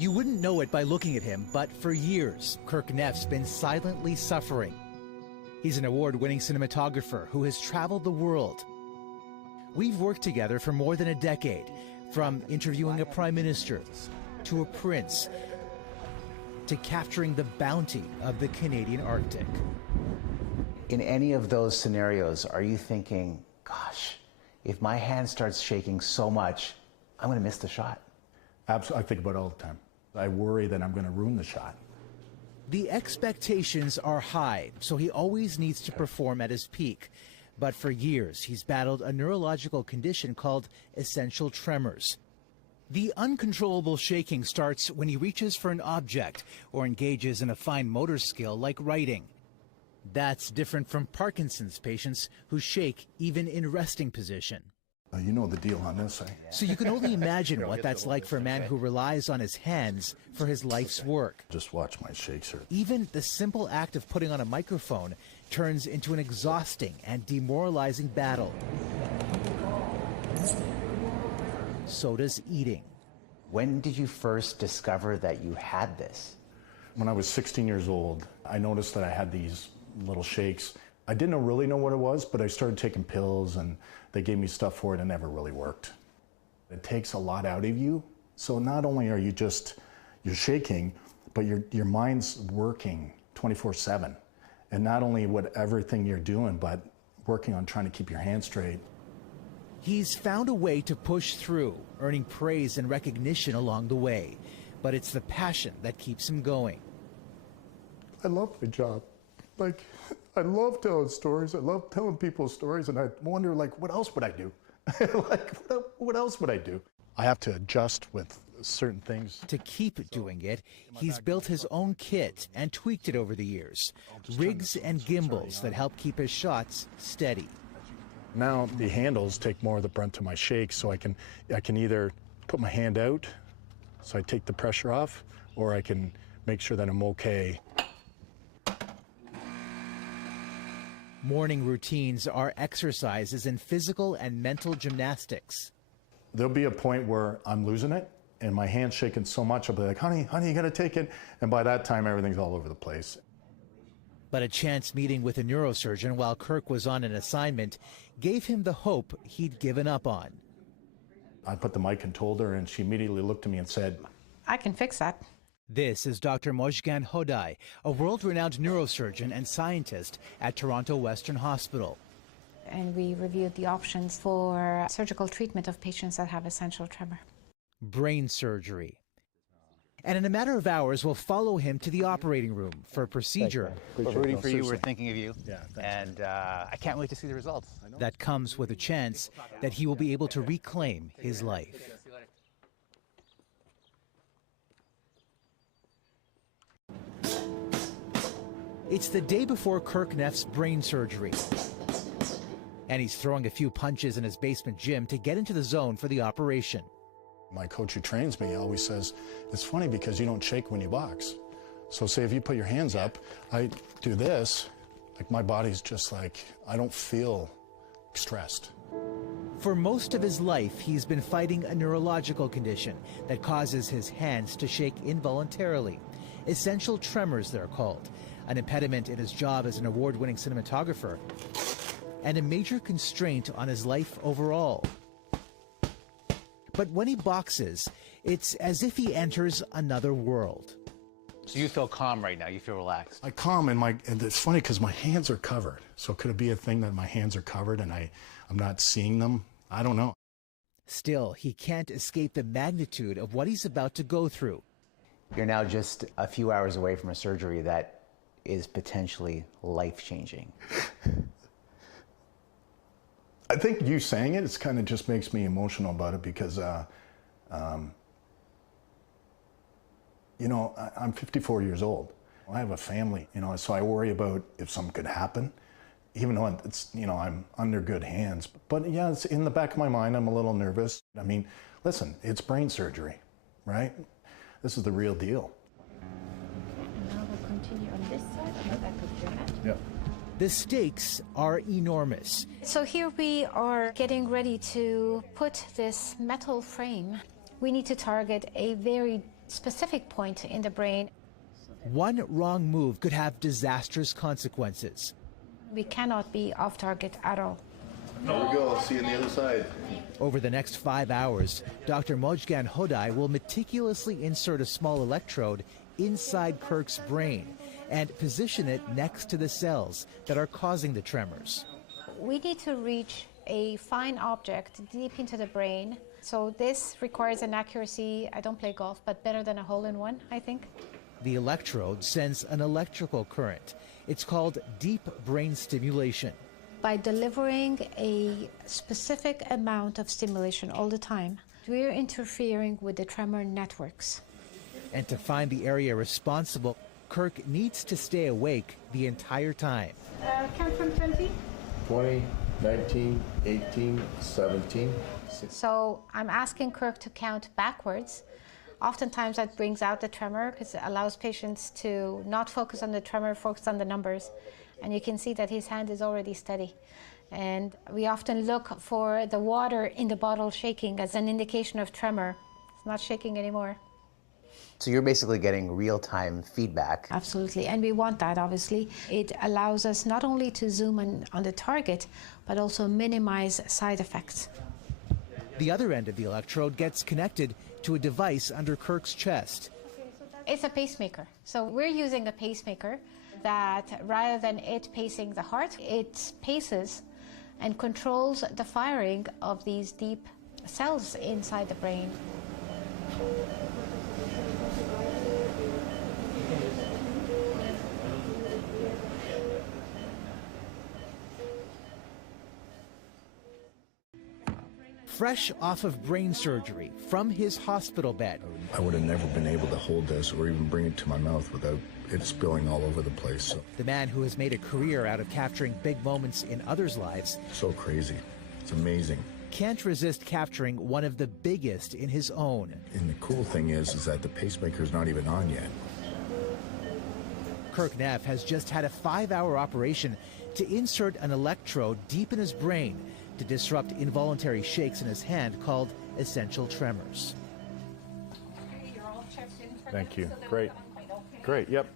You wouldn't know it by looking at him, but for years, Kirk Neff's been silently suffering. He's an award-winning cinematographer who has traveled the world. We've worked together for more than a decade, from interviewing a prime minister, to a prince, to capturing the bounty of the Canadian Arctic. In any of those scenarios, are you thinking, gosh, if my hand starts shaking so much, I'm going to miss the shot? Absolutely, I think about it all the time. I worry that I'm going to ruin the shot. The expectations are high, so he always needs to perform at his peak. But for years, he's battled a neurological condition called essential tremors. The uncontrollable shaking starts when he reaches for an object or engages in a fine motor skill like writing. That's different from Parkinson's patients who shake even in resting position. You know the deal on this, eh? So you can only imagine what that's like for a man who relies on his hands for his life's work. Just watch my shakes here. Even the simple act of putting on a microphone turns into an exhausting and demoralizing battle. So does eating. When did you first discover that you had this? When I was 16 years old, I noticed that I had these little shakes. I didn't really know what it was, but I started taking pills and they gave me stuff for it and it never really worked. It takes a lot out of you. So not only are you you're shaking, but your mind's working 24/7. And not only everything you're doing, but working on trying to keep your hands straight. He's found a way to push through, earning praise and recognition along the way. But it's the passion that keeps him going. I love my job. I love telling stories. I love telling people stories, and I wonder, what else would I do? What else would I do? I have to adjust with certain things. To keep doing it, he's built his own kit and tweaked it over the years. Rigs and gimbals that help keep his shots steady. Now the handles take more of the brunt of my shakes, so I can either put my hand out, so I take the pressure off, or I can make sure that I'm okay. Morning routines are exercises in physical and mental gymnastics. There'll be a point where I'm losing it, and my hand's shaking so much, I'll be like, honey, you gotta take it. And by that time, everything's all over the place. But a chance meeting with a neurosurgeon while Kirk was on an assignment gave him the hope he'd given up on. I put the mic and told her, and she immediately looked at me and said, I can fix that. This is Dr. Mojgan Hodai, a world-renowned neurosurgeon and scientist at Toronto Western Hospital. And we reviewed the options for surgical treatment of patients that have essential tremor. Brain surgery. And in a matter of hours, we'll follow him to the operating room for a procedure. We're rooting for you, we're thinking of you. Yeah, thanks. And I can't wait to see the results. That comes with a chance that he will be able to reclaim his life. It's the day before Kirk Neff's brain surgery. And he's throwing a few punches in his basement gym to get into the zone for the operation. My coach who trains me always says, it's funny because you don't shake when you box. So say if you put your hands up, I do this, my body's just I don't feel stressed. For most of his life, he's been fighting a neurological condition that causes his hands to shake involuntarily. Essential tremors, they're called. An impediment in his job as an award-winning cinematographer, and a major constraint on his life overall. But when he boxes, it's as if he enters another world. So you feel calm right now, you feel relaxed. I calm, and it's funny because my hands are covered. So could it be a thing that my hands are covered and I'm not seeing them? I don't know. Still, he can't escape the magnitude of what he's about to go through. You're now just a few hours away from a surgery that is potentially life-changing. I think you saying it, kind of just makes me emotional about it because, I'm 54 years old. I have a family, so I worry about if something could happen, even though I'm under good hands. But yeah, it's in the back of my mind, I'm a little nervous. I mean, listen, it's brain surgery, right? This is the real deal. Now we'll continue on this side, on the back of your head. Yeah. The stakes are enormous. So here we are getting ready to put this metal frame. We need to target a very specific point in the brain. One wrong move could have disastrous consequences. We cannot be off target at all. There we go. See you on the other side. Over the next 5 hours, Dr. Mojgan Hodai will meticulously insert a small electrode inside Kirk's brain and position it next to the cells that are causing the tremors. We need to reach a fine object deep into the brain. So this requires an accuracy, I don't play golf, but better than a hole-in-one, I think. The electrode sends an electrical current. It's called deep brain stimulation. By delivering a specific amount of stimulation all the time, we're interfering with the tremor networks. And to find the area responsible, Kirk needs to stay awake the entire time. Count from 20. 20, 19, 18, 17. So I'm asking Kirk to count backwards. Oftentimes that brings out the tremor because it allows patients to not focus on the tremor, focus on the numbers. And you can see that his hand is already steady. And we often look for the water in the bottle shaking as an indication of tremor. It's not shaking anymore. So you're basically getting real-time feedback. Absolutely, and we want that, obviously. It allows us not only to zoom in on the target, but also minimize side effects. The other end of the electrode gets connected to a device under Kirk's chest. It's a pacemaker. So we're using a pacemaker that, rather than it pacing the heart, it paces and controls the firing of these deep cells inside the brain. Fresh off of brain surgery from his hospital bed, I would have never been able to hold this or even bring it to my mouth without it spilling all over the place. So, the man who has made a career out of capturing big moments in others' lives so crazy. It's amazing. can't resist capturing one of the biggest in his own. And the cool thing is that the pacemaker's not even on yet. Kirk Neff has just had a 5-hour operation to insert an electrode deep in his brain to disrupt involuntary shakes in his hand called essential tremors. Thank you. Great. Great, yep.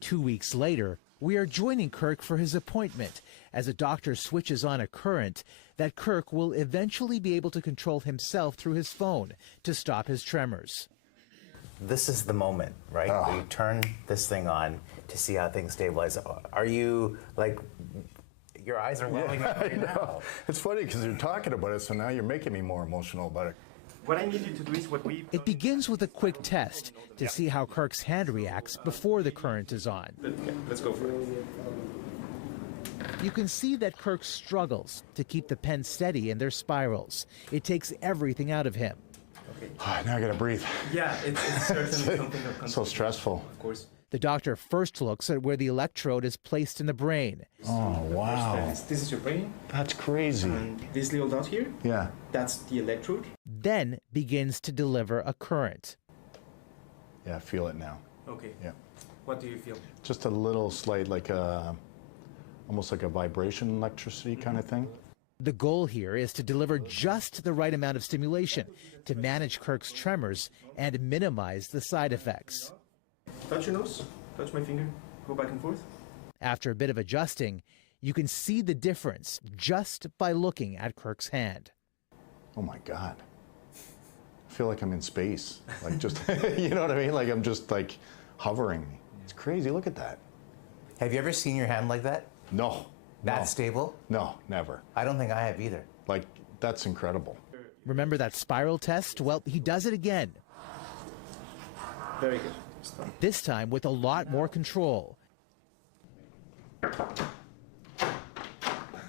2 weeks later, we are joining Kirk for his appointment as a doctor switches on a current that Kirk will eventually be able to control himself through his phone to stop his tremors. This is the moment, right? Oh. Where you turn this thing on to see how things stabilize. Are you, like, your eyes are welling up right now? It's funny because you're talking about it, so now you're making me more emotional about it. What I need you to do is what we... It begins with a quick test to see how Kirk's hand reacts before the current is on. Let's go for it. You can see that Kirk struggles to keep the pen steady in their spirals. It takes everything out of him. Now I gotta breathe. Yeah, it's certainly something of concern. So stressful. Of course. The doctor first looks at where the electrode is placed in the brain. Oh, wow. This is your brain. That's crazy. And this little dot here, Yeah. that's the electrode. Then begins to deliver a current. Yeah, I feel it now. Okay. Yeah. What do you feel? Just a little slight, like a, almost like a vibration electricity kind of thing. The goal here is to deliver just the right amount of stimulation to manage Kirk's tremors and minimize the side effects. Touch your nose. Touch my finger. Go back and forth. After a bit of adjusting, you can see the difference just by looking at Kirk's hand. Oh my God. I feel like I'm in space. Like just, you know what I mean? Like I'm just like hovering. It's crazy. Look at that. Have you ever seen your hand like that? No. That no. stable? No, never. I don't think I have either. Like, that's incredible. Remember that spiral test? Well, he does it again, Very good. Stop. this time with a lot more control.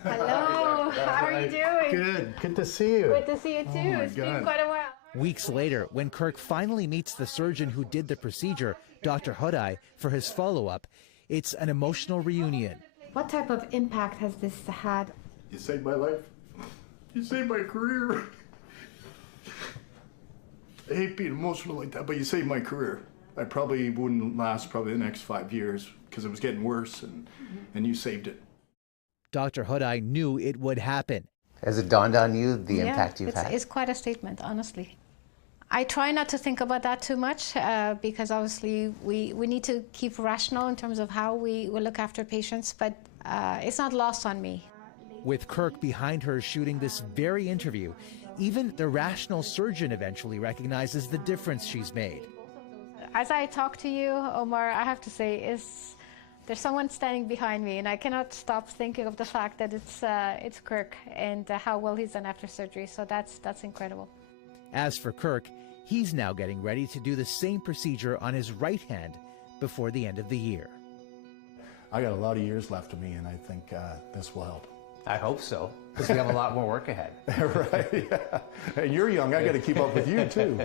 Hello, how are you doing? Good. Good to see you. Good to see you too. my It's been God. quite a while. Weeks later, when Kirk finally meets the surgeon who did the procedure, Dr. Hodai, for his follow-up, it's an emotional reunion. What type of impact has this had? You saved my life. You saved my career. I hate being emotional like that, but you saved my career. I probably wouldn't last the next 5 years because it was getting worse, and you saved it. Dr. Hodai knew it would happen. Has it dawned on you the impact you've had? It's quite a statement, honestly. I try not to think about that too much because obviously we need to keep rational in terms of how we look after patients, but it's not lost on me. With Kirk behind her shooting this very interview, even the rational surgeon eventually recognizes the difference she's made. As I talk to you, Omar, I have to say there's someone standing behind me, and I cannot stop thinking of the fact that it's Kirk and how well he's done after surgery. So that's incredible. As for Kirk, he's now getting ready to do the same procedure on his right hand before the end of the year. I got a lot of years left of me, and I think this will help. I hope so, because we have a lot more work ahead. Right, yeah. And you're young, I got to keep up with you too.